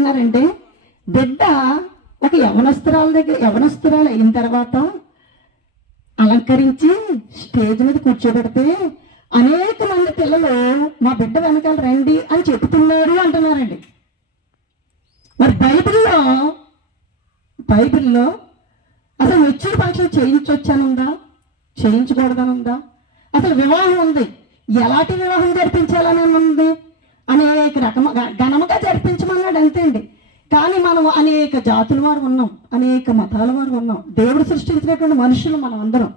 అన్నారంటే బిడ్డ ఒక యవనస్తురాలు అయిన తర్వాత అలంకరించి స్టేజ్ మీద కూర్చోబెడితే అనేక మంది పిల్లలు మా బిడ్డ వెనకాల రండి అని చెప్తున్నారు అంటున్నారండి. మరి బైబిల్లో అసలు మెచ్యూర్ ఫంక్షన్ చేయించొచ్చానుందా, చేయించకూడదనుందా? అసలు వివాహం ఉంది, ఎలాంటి వివాహం జరిపించాలని ఉంది, అనేక ఘనముగా జరిపించమన్నాడు అంతే అండి. కానీ మనం అనేక జాతుల వారు ఉన్నాం, అనేక మతాల వారు ఉన్నాం, దేవుడు సృష్టించినటువంటి మనుషులు మనం అందరం.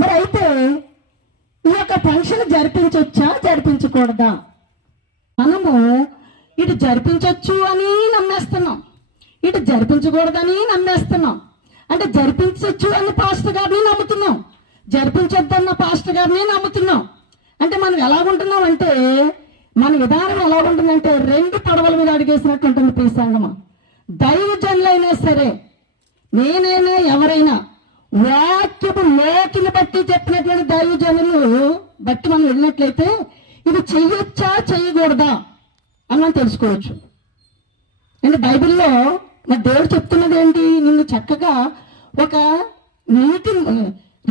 మరి అయితే ఈ యొక్క ఫంక్షన్ జరిపించొచ్చా, జరిపించకూడదా? మనము ఇటు జరిపించవచ్చు అని నమ్మేస్తున్నాం, ఇటు జరిపించకూడదని నమ్మేస్తున్నాం. అంటే జరిపించవచ్చు అని పాస్టర్ గారిని నమ్ముతున్నాం, జరిపించొద్దన్న పాస్టర్ గారిని నమ్ముతున్నాం. అంటే మనం ఎలాగుంటున్నాం అంటే, మన విధానం ఎలాగుంటుందంటే రెండు పడవల మీద అడిగేసినట్టు ఉంటుంది. ప్రియ సంగమా, దైవజనులైనా సరే, నేనైనా ఎవరైనా వాక్యపు లోకిని బట్టి చెప్పినటువంటి దైవజనులు బట్టి మనం వెళ్ళినట్లయితే ఇది చెయ్యొచ్చా చేయకూడదా అని మనం తెలుసుకోవచ్చు. అంటే బైబిల్లో మరి దేవుడు చెప్తున్నది ఏంటి? నిన్ను చక్కగా ఒక నీటి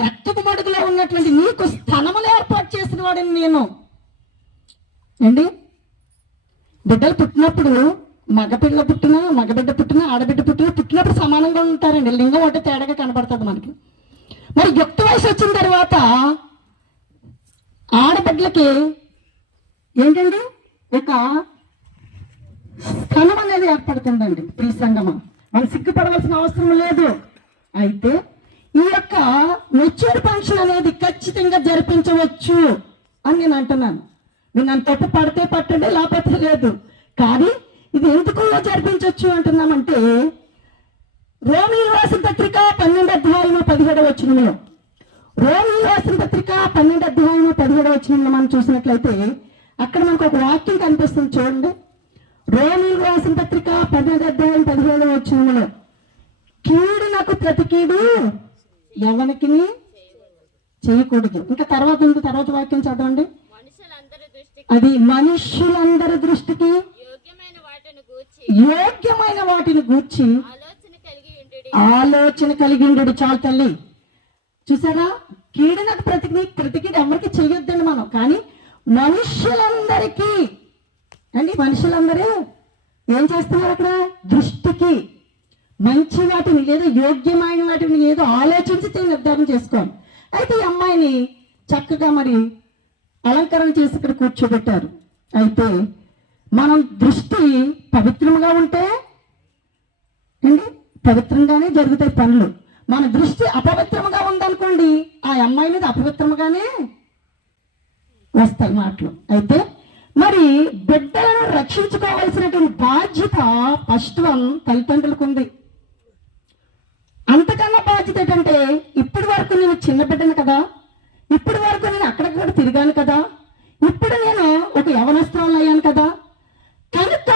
రక్తపు మడుగులో ఉన్నటువంటి నీకు స్థనములు ఏర్పాటు చేసిన వాడిని నేను. ఏంటి, బిడ్డలు పుట్టినప్పుడు మగబిడ్డ పుట్టినా ఆడబిడ్డ పుట్టినప్పుడు సమానంగా ఉంటారండి. లింగం ఒకటి తేడాగా కనబడుతుంది మనకి. మరి యుక్త వయసు వచ్చిన తర్వాత ఆడబిడ్డలకి ఏంటండి ఒక స్థలం అనేది ఏర్పడుతుందండి. ప్రియ సంగమా, మనం సిగ్గుపడవలసిన అవసరం లేదు. అయితే ఈ యొక్క మెచ్యూర్ ఫంక్షన్ అనేది ఖచ్చితంగా జరిపించవచ్చు అని నేను అంటున్నాను. మీరు నన్ను తప్పు పడితే పట్టండి, లేకపోతే లేదు. కానీ ఇది ఎందుకు జరిపించవచ్చు అంటున్నామంటే, రోమీయులకు రాసిన పత్రిక 12:17 రోమీయులకు రాసిన పత్రిక 12:17 మనం చూసినట్లయితే అక్కడ మనకు ఒక వాక్యం కనిపిస్తుంది. చూడండి, రోమీయులకు రాసిన పత్రిక 12:17 కీడు నాకు ప్రతి కీడు ఎవరికి చేయకూడదు. ఇంకా తర్వాత వాక్యం చదవండి. అది మనుషులందరి దృష్టికి యోగ్యమైన వాటిని గూర్చి ఆలోచన కలిగి ఉండడు. చాలు తల్లి, చూసారా? కీడు నాకు ప్రతి కీడు ఎవరికి చేయొద్దండి మనం. కానీ మనుషులందరికీ అండి, మనుషులందరూ ఏం చేస్తున్నారు అక్కడ? దృష్టికి మంచి వాటిని ఏదో యోగ్యమైన వాటిని ఏదో ఆలోచించి నిర్ధారణ చేసుకోవాలి. అయితే ఈ అమ్మాయిని చక్కగా మరి అలంకరణ చేసి ఇక్కడ కూర్చోబెట్టారు. అయితే మనం దృష్టి పవిత్రంగా ఉంటే అండి పవిత్రంగానే జరుగుతాయి పనులు. మన దృష్టి అపవిత్రంగా ఉందనుకోండి, ఆ అమ్మాయి మీద అపవిత్రంగానే వస్తాయి మాటలు. అయితే మరి బిడ్డలను రక్షించుకోవాల్సినటువంటి బాధ్యత ఫస్ట్ తల్లిదండ్రులకు ఉంది. అంతకన్నా బాధ్యత ఏంటంటే, ఇప్పటి వరకు నేను చిన్న బిడ్డను కదా, ఇప్పటి వరకు నేను అక్కడక్కడ తిరిగాను కదా, ఇప్పుడు నేను ఒక యవనస్తురాలు అయ్యాను కదా, కనుక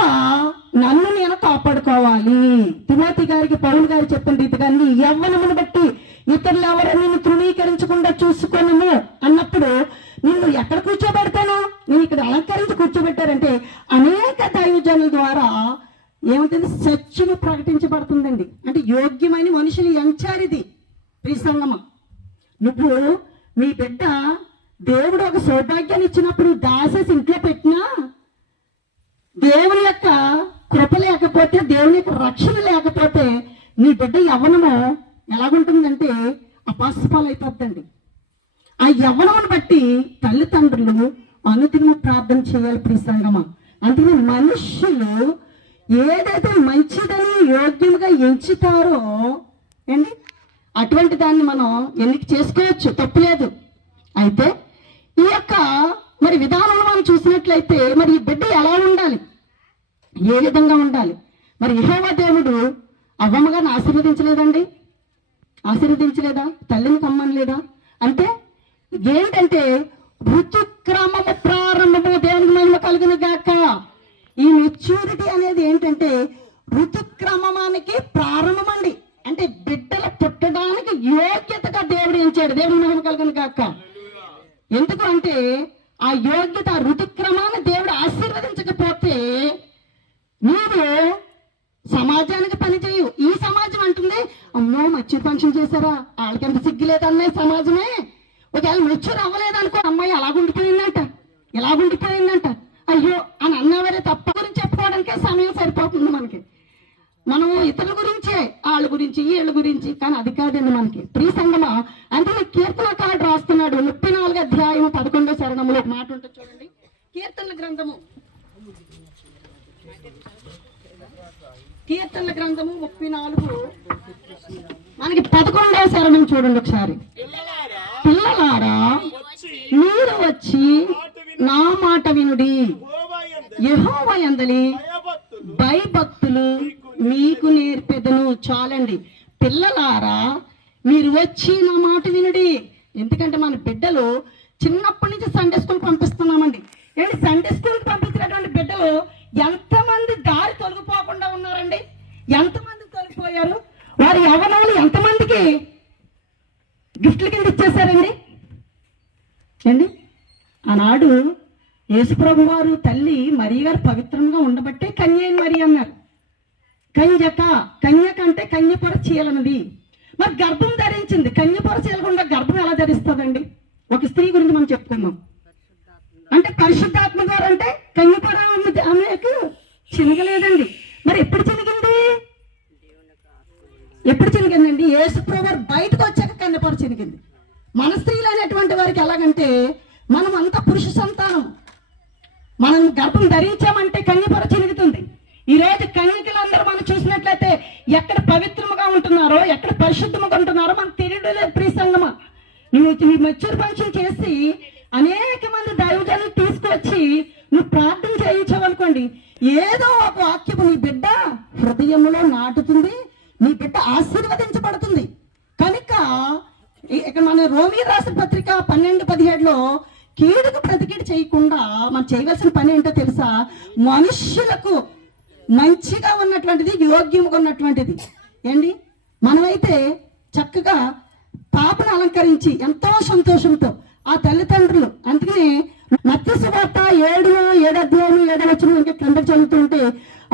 నన్ను నేను కాపాడుకోవాలి. తిమోతి గారికి పౌలు గారు చెప్పిన రీతిగా నీ యవ్వనమును బట్టి ఇతరులు ఎవరు నిన్ను తృణీకరించకుండా చూసుకోను అన్నప్పుడు నిన్ను ఎక్కడ కూర్చోబెడతాను? నేను ఇక్కడ అలంకరించి కూర్చోబెట్టారంటే అనేక దైవజనుల ద్వారా ఏమవుతుంది? సత్యము ప్రకటించబడుతుందండి. అంటే యోగ్యమైన మనుషులు ఎంచారిది. ప్రియ సంగమా, నువ్వు మీ బిడ్డ దేవుడు ఒక సౌభాగ్యాన్ని ఇచ్చినప్పుడు దాసేసి ఇంట్లో పెట్టినా, దేవుని యొక్క కృప లేకపోతే, దేవుని యొక్క రక్షణ లేకపోతే నీ బిడ్డ యవ్వనము ఎలాగుంటుందంటే అపాస్పాలు అయిపోద్దండి. ఆ యవ్వనమును బట్టి తల్లిదండ్రులు అనుదినము ప్రార్థన చేయాలి. ప్రియ సంగమా, అందుకని మనుషులు ఏదైతే మంచిదని యోగ్యంగా ఎంచుతారో అండి అటువంటి దాన్ని మనం ఎన్నిక చేసుకోవచ్చు, తప్పులేదు. అయితే ఈ యొక్క మరి విధానంలో మనం చూసినట్లయితే మరి ఈ బిడ్డ ఎలా ఉండాలి, ఏ విధంగా ఉండాలి? మరి యెహోవా దేవుడు అవ్వమ్మ గారిని ఆశీర్వదించలేదండి? ఆశీర్వదించలేదా? తల్లిని కమ్మనలేదా? అంటే ఏంటంటే ఋతుక్రమము ప్రారంభము దేవునికి మహిమ కలుగును గాక. ఈ మెచ్యూరిటీ అనేది ఏంటంటే ఋతుక్రమానికి ప్రారంభం అండి. అంటే బిడ్డలు పుట్టడానికి యోగ్యతగా దేవుడు ఎంచాడు. దేవుని మహిమ కలుగును గాక. ఎందుకు అంటే ఆ యోగ్యత ఋతుక్రమాన్ని దేవుడు ఆశీర్వదించకపోతే నీవు సమాజానికి పని చేయు. ఈ సమాజం అంటుంది, అమ్మో మచ్చూరు ఫంక్షన్ చేశారా, వాళ్ళకి ఎంత సిగ్గులేదన్నాయి సమాజమే. ఒకవేళ మెచ్యూర్ అవ్వలేదనుకో, అమ్మాయి ఎలాగుండిపోయిందంట, ఎలాగుండిపోయిందంట, అయ్యో అని అన్నవరే తప్ప గురించి చెప్పుకోవడానికే సమయం సరిపోతుంది మనకి. మనం ఇతరుల గురించే, వాళ్ళ గురించి వీళ్ళ గురించి, కానీ అది కాదండి మనకి. ప్రియ సంగమా, అందులో కీర్తనకారుడు రాస్తున్నాడు 34వ అధ్యాయం 11వ చరణంలో ఒక మాట ఉంటుంది చూడండి. కీర్తనల గ్రంథము 34 మనకి 11వ చరణం చూడండి ఒకసారి. పిల్లలారా మీరు వచ్చి నా మాట వినుడి, యెహోవా యందలి భయభక్తులు మీకు నేర్పెదను. చాలండి. పిల్లలారా మీరు వచ్చి నా మాట వినుడి. ఎందుకంటే మన బిడ్డలు చిన్నప్పటి నుంచి సండే స్కూల్ పంపిస్తున్నామండి. ఏంటి సండే స్కూల్కి పంపించినటువంటి బిడ్డలు ఎంతమంది దారి తొలగిపోకుండా ఉన్నారండి, ఎంతమంది తొలగిపోయారు. వారి యవ్వనాలు ఎంతమందికి గిఫ్ట్ల కింద ఇచ్చేసారండి అండి. ఆనాడు యేసుప్రభు వారు తల్లి మరియ గారు పవిత్రంగా ఉండబట్టే కన్యైన మరి అన్నారు. కన్యక అంటే కన్యపొర చీలనది. మరి గర్భం ధరించింది, కన్యపొర చీలకుండా గర్భం ఎలా ధరిస్తుందండి? ఒక స్త్రీ గురించి మనం చెప్పుకున్నాం. అంటే పరిశుద్ధాత్మ ద్వారా అంటే కన్యపొర ఆమెకు చినగలేదండి. మరి ఎప్పుడు చినిగింది? ఎప్పుడు చినిగిందండి? యేసుప్రభు వారు బయటకు వచ్చాక కన్యపొర చినిగింది. మన స్త్రీలు అనేటువంటి వారికి ఎలాగంటే, మనం అంతా పురుష సంతానం, మనం గర్భం ధరించామంటే కన్యపొర చినుగుతుంది. ఈ రోజు కన్యకలందరూ మనం చూసినట్లయితే ఎక్కడ పవిత్రముగా ఉంటున్నారో, ఎక్కడ పరిశుద్ధముగా ఉంటున్నారో మనకు తెలియలేదు. ప్రియ సంగమా, నువ్వు మెచ్యూర్ ఫంక్షన్ చేసి అనేక మంది దైవజనులు తీసుకొచ్చి నువ్వు ప్రార్థన చేయించావనుకోండి, ఏదో ఒక వాక్యము నీ బిడ్డ హృదయంలో నాటుతుంది, నీ బిడ్డ ఆశీర్వదించబడుతుంది. కనుక ఇక్కడ మన రోమీ రాసిన పత్రిక 12:17లో కీడుకు ప్రతికీడు చేయకుండా మనం చేయవలసిన పని ఏంటో తెలుసా? మనుష్యులకు మంచిగా ఉన్నటువంటిది, యోగ్యముగా ఉన్నటువంటిది ఏంటి. మనమైతే చక్కగా పాపను అలంకరించి ఎంతో సంతోషంతో ఆ తల్లిదండ్రులు, అందుకనే మత్తయి సువార్త 7:7 ఇంకా కింద చదువుతుంటే,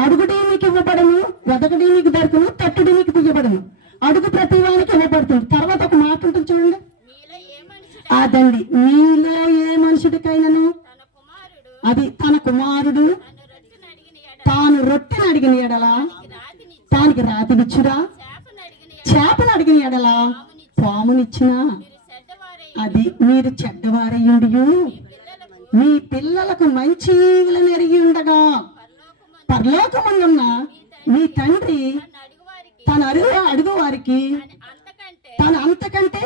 అడుగుడి మీకు ఇవ్వబడను, వెదకడి మీకు దొరకను, తట్టుడి మీకు తీయబడను, అడుగు ప్రతి వానికి ఇవ్వబడుతుంది. తర్వాత ఒక మాట ఉంటుంది చూడండి, అదండి, మీలో ఏ మనుషుడికైనాను అది తన కుమారుడు తాను రొట్టెను అడిగిన ఎడలా దానికి రాతినిచ్చురా, చేపను అడిగిన ఎడలా పామునిచ్చినా, అది మీరు చెడ్డవారయ్యుండి మీ పిల్లలకు మంచి ఈవులను ఎరిగి ఉండగా పరలోకమందున్న మీ తండ్రి తన అడుగు వారికి తన అంతకంటే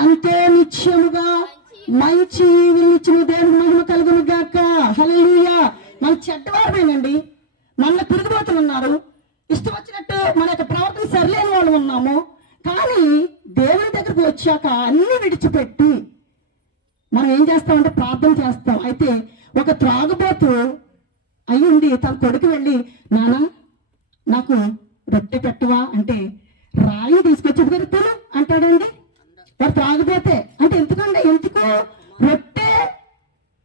ఎంతో నిత్యముగా మంచి ఈవులనిచ్చిన దేవుని మహిమ కలుగును గాక. హల్లెలూయా. మన చెడ్డవారమేనండి, మన తిరుగుబోతులు ఉన్నారు, ఇష్టం వచ్చినట్టు మన యొక్క ప్రవర్తన సరిలేని వాళ్ళు ఉన్నాము. కానీ దేవుని దగ్గరకు వచ్చాక అన్ని విడిచిపెట్టి మనం ఏం చేస్తామంటే ప్రార్థన చేస్తాం. అయితే ఒక త్రాగుబోతు అయ్యుండి తన కొడుకు వెళ్ళి, నాన్న నాకు రొట్టె పెట్టవా అంటే, రాయి తీసుకొచ్చి తిను అంటాడండి. వాడు త్రాగిపోతే అంటే ఎందుకు రొట్టె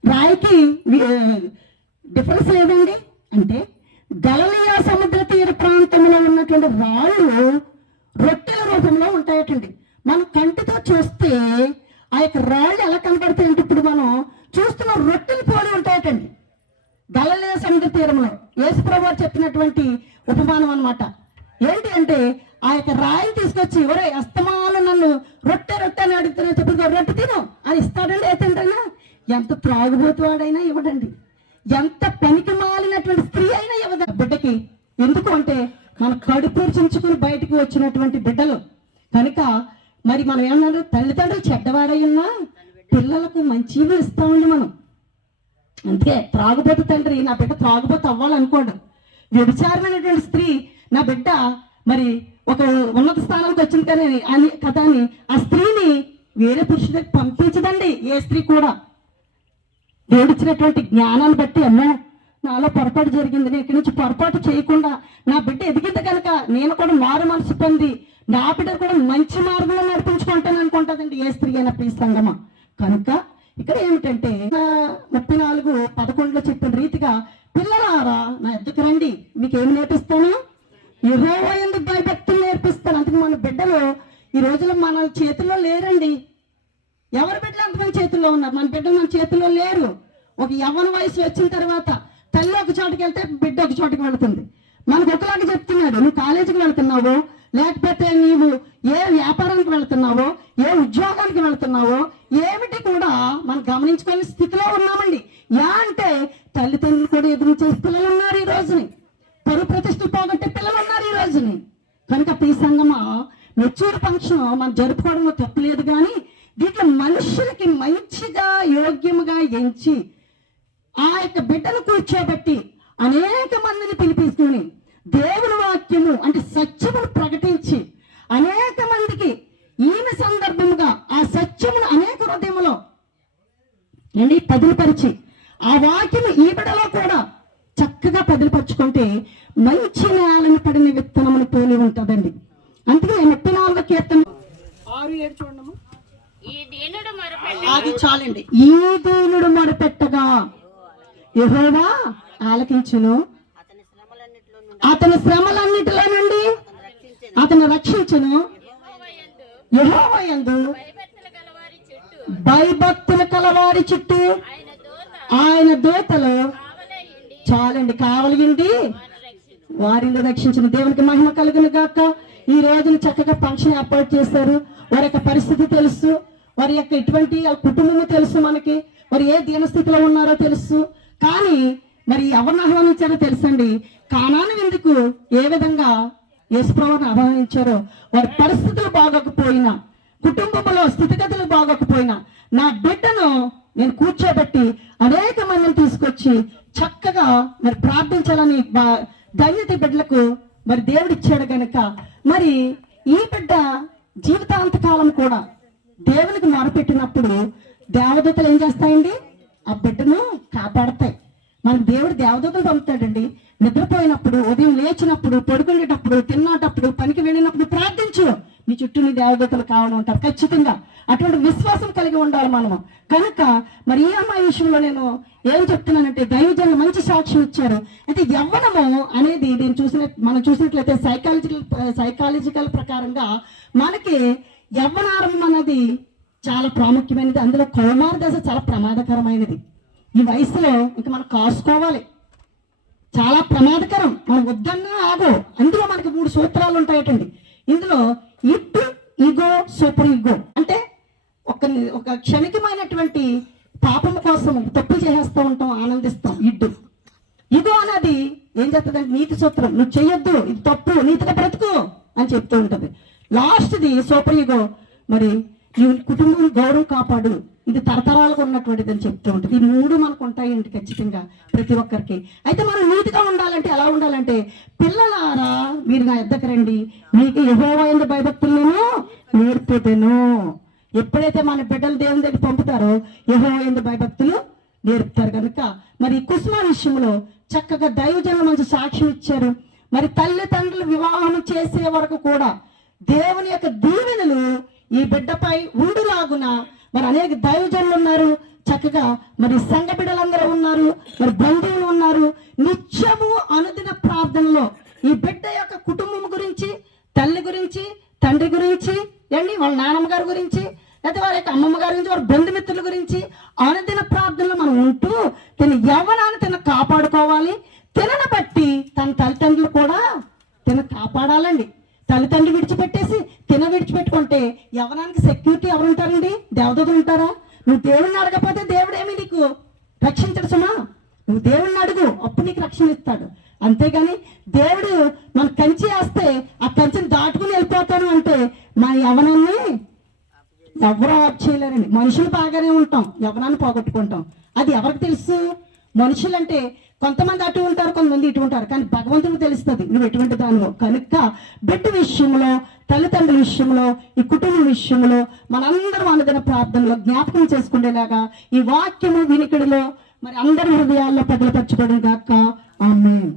రాయికి డిఫరెన్స్ లేదండి. అంటే గలిలయ సముద్ర తీర ప్రాంతంలో ఉన్నటువంటి రాళ్ళు రొట్టెల రూపంలో ఉంటాయటండి. మనం కంటితో చూస్తే ఆ యొక్క రాళ్ళు ఎలా కనబడతాయంటే, ఇప్పుడు మనం చూస్తున్న రొట్టెలు పోలి ఉంటాయటండి. గలిలయ సముద్ర తీరంలో యేసుప్రభు చెప్పినటువంటి ఉపమానం అన్నమాట. ఏంటి అంటే, ఆ యొక్క రాయిని తీసుకొచ్చి, ఒరే అస్తమానం నన్ను రొట్టె అని అడుగుతున్నా, చెప్పి రొట్టె తిను అని ఇస్తాడండి. ఏతంటైనా ఎంత త్రాగుబోతువాడైనా ఇవ్వడండి, ఎంత పనికి మాలినటువంటి స్త్రీ అయినా ఇవ్వదు బిడ్డకి. ఎందుకు అంటే మన కడుపు చించుకుని బయటకు వచ్చినటువంటి బిడ్డలు కనుక. మరి మనం ఏమన్నారు, తల్లిదండ్రులు చెడ్డవాడైనా పిల్లలకు మంచి ఇస్తామండి మనం. అంతే. త్రాగుబోతు తండ్రి నా బిడ్డ త్రాగుబోతు అవ్వాలనుకోడు. వ్యభిచారమైనటువంటి స్త్రీ నా బిడ్డ మరి ఒక ఉన్నత స్థానానికి వచ్చింది కానీ అని కథ అని ఆ స్త్రీని వేరే పురుషుడికి పంపించదండి ఏ స్త్రీ కూడా. దేవుడిచ్చినటువంటి జ్ఞానాన్ని బట్టి, అమ్మో నాలో పొరపాటు జరిగింది, నేను ఇక్కడి నుంచి పొరపాటు చేయకుండా నా బిడ్డ ఎదిగింది కనుక నేను కూడా మారు మనసు పొంది నా బిడ్డ కూడా మంచి మార్గంలో నడిపించుకుంటాను అనుకుంటుందండి ఏ స్త్రీ అయినా. ప్రియ సంగమా, కనుక ఇక్కడ ఏమిటంటే 34:11 చెప్పిన రీతిగా పిల్లలారా నా ఎద్దుకు రండి, మీకు ఏమి నేర్పిస్తాను? యెహోవా యందు భయభక్తులు నేర్పిస్తాను. అందుకే మన బిడ్డలు ఈ రోజుల్లో మన చేతుల్లో లేరండి. ఎవరి బిడ్డలు అంతమంది చేతుల్లో ఉన్నారు, మన బిడ్డలు మన చేతుల్లో లేరు. ఒక యవ్వన వయసు వచ్చిన తర్వాత తల్లి ఒక చోటుకి వెళ్తే బిడ్డ ఒక చోటుకి వెళుతుంది. మనకు ఒకలాగా చెప్తున్నాడు, నువ్వు కాలేజీకి వెళ్తున్నావో లేకపోతే నీవు ఏ వ్యాపారానికి వెళ్తున్నావో ఏ ఉద్యోగానికి వెళ్తున్నావో ఏమిటి కూడా మనం గమనించుకునే స్థితిలో ఉన్నామండి. అంటే తల్లిదండ్రులు కూడా ఎదురు చేసే పిల్లలు ఉన్నారు ఈ రోజుని, పరువు ప్రతిష్టలు పోగొట్టే పిల్లలు ఉన్నారు ఈ రోజుని. కనుక ఈ సంగమా మెచ్యూర్ ఫంక్షన్ మనం జరుపుకోవడంలో తప్పలేదు, కానీ దీంట్లో మనుషులకి మంచిగా యోగ్యముగా ఎంచి ఆ యొక్క బిడ్డను కూర్చోబెట్టి అనేక మందిని పిలిపిస్తుని దేవుని వాక్యము అంటే సత్యమును ప్రకటించి అనేక మందికి ఈయన సందర్భముగా ఆ సత్యమును అనేక హృదయములో పదిలిపరిచి ఆ వాక్యము ఈ బిడ్డలో కూడా చక్కగా పదిలిపరుచుకుంటే మంచి నేలను పడిన విత్తనమును పోలి ఉంటుందండి. అందుకే 34వ కీర్తన 6-7 చూడము. అది చాలండి. ఈ దీనుడు మొరపెట్టగా యెహోవా ఆలకించును, అతని శ్రమలన్నిటిలో నుండి అతను రక్షించును. యెహోవా యందు భయభక్తులు కలవారి చుట్టూ ఆయన దూతలు చాలండి కావలిగిండి వారిని రక్షించిన. దేవునికి మహిమ కలుగును గాక. ఈ రోజున చక్కగా ఫంక్షన్ ఏర్పాటు చేశారు. వారి యొక్క పరిస్థితి తెలుసు, వారి యొక్క ఎటువంటి కుటుంబము తెలుసు, మనకి వారు ఏ దీనస్థితిలో ఉన్నారో తెలుసు. కానీ మరి ఎవరిని ఆహ్వానించారో తెలుసండి. కానాను విందుకు ఏ విధంగా యేసుప్రభువుని ఆహ్వానించారో, వారి పరిస్థితులు బాగోకపోయినా, కుటుంబంలో స్థితిగతులు బాగోకపోయినా నా బిడ్డను నేను కూర్చోబెట్టి అనేక మందిని తీసుకొచ్చి చక్కగా మరి ప్రార్థించాలని ధన్యత బిడ్డలకు మరి దేవుడిచ్చాడు గనుక మరి ఈ బిడ్డ జీవితాంతకాలం కూడా దేవునికి మొరపెట్టినప్పుడు దేవదూతలు ఏం చేస్తాయండి? ఆ బిడ్డను కాపాడతాయి. మనకు దేవుడు దేవదూతలు పంపుతాడండి. నిద్రపోయినప్పుడు, ఉదయం లేచినప్పుడు, పడుకునేటప్పుడు, తిన్నటప్పుడు, పనికి వెళ్ళినప్పుడు ప్రార్థించు, నీ చుట్టూ నీ దేవదూతలు కావడం ఉంటారు ఖచ్చితంగా. అటువంటి విశ్వాసం కలిగి ఉండాలి మనము. కనుక మరి ఈ అమ్మాయి విషయంలో నేను ఏం చెప్తున్నానంటే, దైవజనులు మంచి సాక్ష్యం ఇచ్చారు. అయితే యవ్వనము అనేది మనం చూసినట్లయితే సైకాలజికల్ ప్రకారంగా మనకి యవ్వనారంభం అనేది చాలా ప్రాముఖ్యమైనది. అందులో కౌమార దశ చాలా ప్రమాదకరమైనది. ఈ వయసులో ఇంకా మనం కాసుకోవాలి, చాలా ప్రమాదకరం. మనం వద్దన్నా ఆగో. అందులో మనకి 3 సూత్రాలు ఉంటాయటండి. ఇందులో ఇట్, ఈగో, సూపర్ ఈగో. అంటే ఒక క్షణికమైనటువంటి పాపం కోసం తప్పులు చేసేస్తూ ఉంటాం, ఆనందిస్తాం. ఈగో అనేది ఏం చేస్తుందంటే నీతి సూత్రం, నువ్వు చెయ్యొద్దు, ఇది తప్పు, నీతిగా బ్రతుకు అని చెప్తూ ఉంటుంది. లాస్ట్ది సూపర్ ఈగో, మరి నీ కుటుంబం గౌరవం కాపాడు, ఇది తరతరాలుగా ఉన్నటువంటిది అని చెప్తూ ఉంటుంది. ఈ 3 మనకు ఉంటాయండి ఖచ్చితంగా ప్రతి ఒక్కరికి. అయితే మనం నీతిగా ఉండాలంటే ఎలా ఉండాలంటే, పిల్లలారా మీరు నా యొద్దకు రండి, మీకు యెహోవా యందు భయభక్తులను నేర్పుతాను. ఎప్పుడైతే మన బిడ్డలు దేవుని దగ్గర పంపుతారో యెహోవా యందు భయభక్తులు నేర్పుతారు. కనుక మరి కుసుమ విషయంలో చక్కగా దైవజనులు మంచి సాక్ష్యం ఇచ్చారు. మరి తల్లిదండ్రులు వివాహం చేసే వరకు కూడా దేవుని యొక్క దీవెనలు ఈ బిడ్డపై ఉండులాగున మరి అనేక దైవజనులు ఉన్నారు, చక్కగా మరి సంఘ బిడ్డలందరూ ఉన్నారు, మరి బంధువులు ఉన్నారు. నిత్యము అనుదిన ప్రార్థనలో ఈ బిడ్డ యొక్క కుటుంబం గురించి, తల్లి గురించి, తండ్రి గురించి, వాళ్ళ నాన్నమ్మ గారి గురించి, లేకపోతే వారి యొక్క అమ్మమ్మ గారి గురించి, వారి బంధుమిత్రుల గురించి అనుదిన ప్రార్థనలో మనం ఉంటూ తన యవ్వనాన్ని తను కాపాడుకోవాలి. తినను బట్టి తన తల్లిదండ్రులు కూడా తిన కాపాడాలండి. తల్లిదండ్రులు విడిచిపెట్టేసి విడిచిపెట్టుకుంటే యవ్వనానికి సెక్యూరిటీ ఎవరు ఉంటారండి? దేవదూతలు ఉంటారా? నువ్వు దేవుణ్ణి అడగకపోతే దేవుడు ఏమి నీకు రక్షించడు సుమా. నువ్వు దేవుణ్ణి అడుగు, అప్పుడు నీకు రక్షణ ఇస్తాడు. అంతేగాని దేవుడు మన కంచి వేస్తే ఆ కంచిని దాటుకుని వెళ్ళిపోతాను అంటే మా యవ్వనాన్ని ఎవరో చేయలేరండి. మనుషులు బాగానే ఉంటాం, యవ్వనాన్ని పోగొట్టుకుంటాం. అది ఎవరికి తెలుసు? మనుషులంటే కొంతమంది అటు ఉంటారు, కొంతమంది ఇటు ఉంటారు, కానీ భగవంతుడికి తెలుస్తుంది నువ్వు ఎటువంటి దానిలో. కనుక బిడ్డ విషయంలో, తల్లిదండ్రుల విషయంలో, ఈ కుటుంబం విషయంలో మనందరం అనుదిన ప్రార్థనలో జ్ఞాపకం చేసుకునేలాగా ఈ వాక్యము వినికిడిలో మరి అందరి హృదయాల్లో పదిలపరచబడిన గాక. ఆమేన్.